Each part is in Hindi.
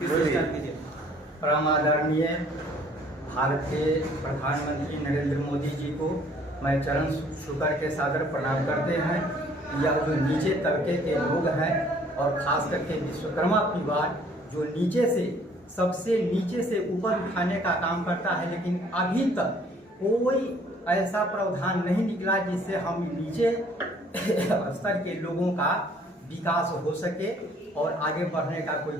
परम आदरणीय भारत के प्रधानमंत्री नरेंद्र मोदी जी को मैं चरण छू के सादर प्रणाम करते हैं। यह जो नीचे तबके के लोग हैं और ख़ास करके विश्वकर्मा परिवार जो नीचे से सबसे नीचे से ऊपर उठाने का काम करता है, लेकिन अभी तक कोई ऐसा प्रावधान नहीं निकला जिससे हम नीचे स्तर के लोगों का विकास हो सके और आगे बढ़ने का कोई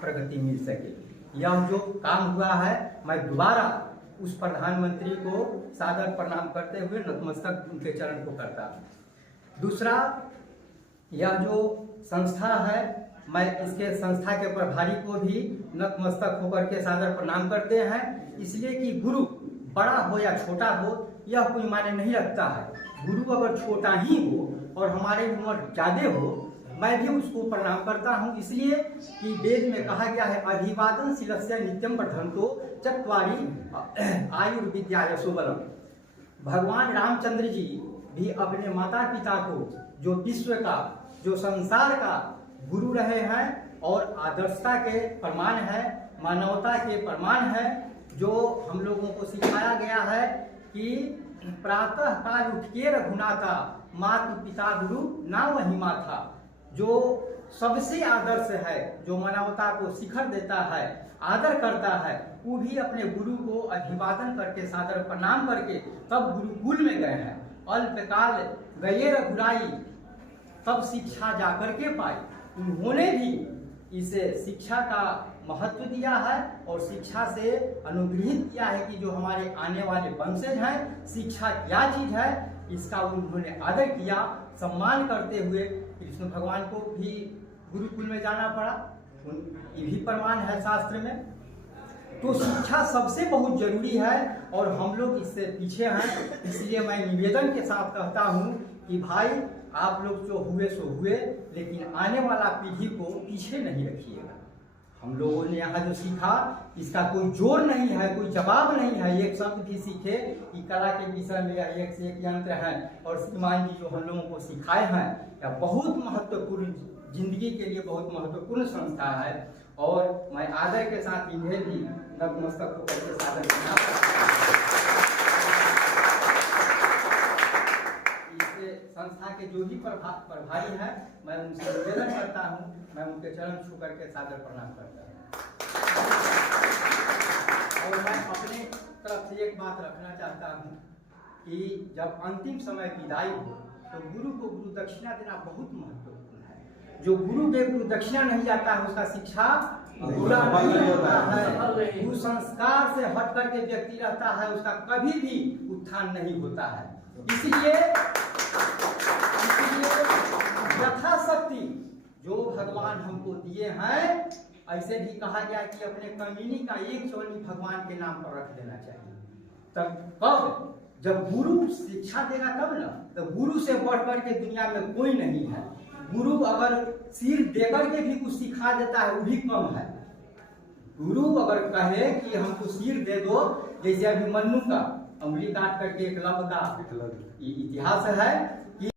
प्रगति मिल सके। यह जो काम हुआ है, मैं दोबारा उस प्रधानमंत्री को सादर प्रणाम करते हुए नतमस्तक उनके चरण को करता हूँ। दूसरा, यह जो संस्था है, मैं इसके संस्था के प्रभारी को भी नतमस्तक होकर के सादर प्रणाम करते हैं, इसलिए कि गुरु बड़ा हो या छोटा हो यह कोई मायने नहीं रखता है। गुरु अगर छोटा ही हो और हमारे उम्र ज़्यादा हो, मैं भी उसको प्रणाम करता हूँ, इसलिए कि वेद में कहा गया है अभिवादन शिलस्य नित्यम वर्धन्तो चत्वारि आयुर्विद्या यशोबलम। भगवान रामचंद्र जी भी अपने माता पिता को जो विश्व का जो संसार का गुरु रहे हैं और आदर्शता के प्रमाण है, मानवता के प्रमाण है, जो हम लोगों को सिखाया गया है कि प्रातः काल उठ के रघुनाथा माता पिता गुरु ना वही माथा। जो सबसे आदर्श है, जो मानवता को शिखर देता है, आदर करता है, वो भी अपने गुरु को अभिवादन करके सादर प्रणाम करके तब गुरुकुल में गए हैं। अल्पकाल गए रघुराई तब शिक्षा जाकर के पाई। उन्होंने भी इसे शिक्षा का महत्व दिया है और शिक्षा से अनुग्रहित किया है कि जो हमारे आने वाले वंशज हैं, शिक्षा क्या चीज़ है इसका उन्होंने आदर किया। सम्मान करते हुए कृष्ण भगवान को भी गुरुकुल में जाना पड़ा, ये भी प्रमाण है शास्त्र में। तो शिक्षा सबसे बहुत जरूरी है और हम लोग इससे पीछे हैं, इसलिए मैं निवेदन के साथ कहता हूँ कि भाई आप लोग जो हुए सो हुए, लेकिन आने वाला पीढ़ी को पीछे नहीं रखिएगा। हम लोगों ने यहाँ जो सीखा इसका कोई जोर नहीं है, कोई जवाब नहीं है। एक शब्द भी सीखे कि कला के विषय में यह एक से एक यंत्र है और श्रीमान जी जो हम लोगों को सिखाए हैं यह बहुत महत्वपूर्ण, जिंदगी के लिए बहुत महत्वपूर्ण संस्था है और मैं आदर के साथ इन्हें भी नतमस्तक होकर के सादर संस्था के जो भी प्रभारी हैं, मैं उनसे निवेदन करता हूं, मैं उनके चरण छू करके सादर प्रणाम करता हूं। और मैं अपने तरफ से एक बात रखना चाहता हूं कि जब अंतिम समय विदाई हो तो गुरु को गुरु दक्षिणा देना बहुत महत्वपूर्ण है। जो गुरु के गुरु दक्षिणा नहीं जाता है उसका शिक्षा पूरा नहीं होता है। गुरु संस्कार से हट करके व्यक्ति रहता है, उसका कभी भी उत्थान नहीं होता है। इसलिए यथाशक्ति जो भगवान हमको दिए हैं, ऐसे भी कहा गया कि अपने कमीनी का एक चवन्नी भगवान के नाम पर रख देना चाहिए। तब कब जब गुरु शिक्षा देगा तब ना, तो गुरु से बढ़कर के दुनिया में कोई नहीं है। गुरु अगर सिर देकर के भी कुछ सिखा देता है वो भी कम है। गुरु अगर कहे कि हमको सिर दे दो, जैसे अभी मन्नू का उंगली काट करके एक लब का इतिहास है,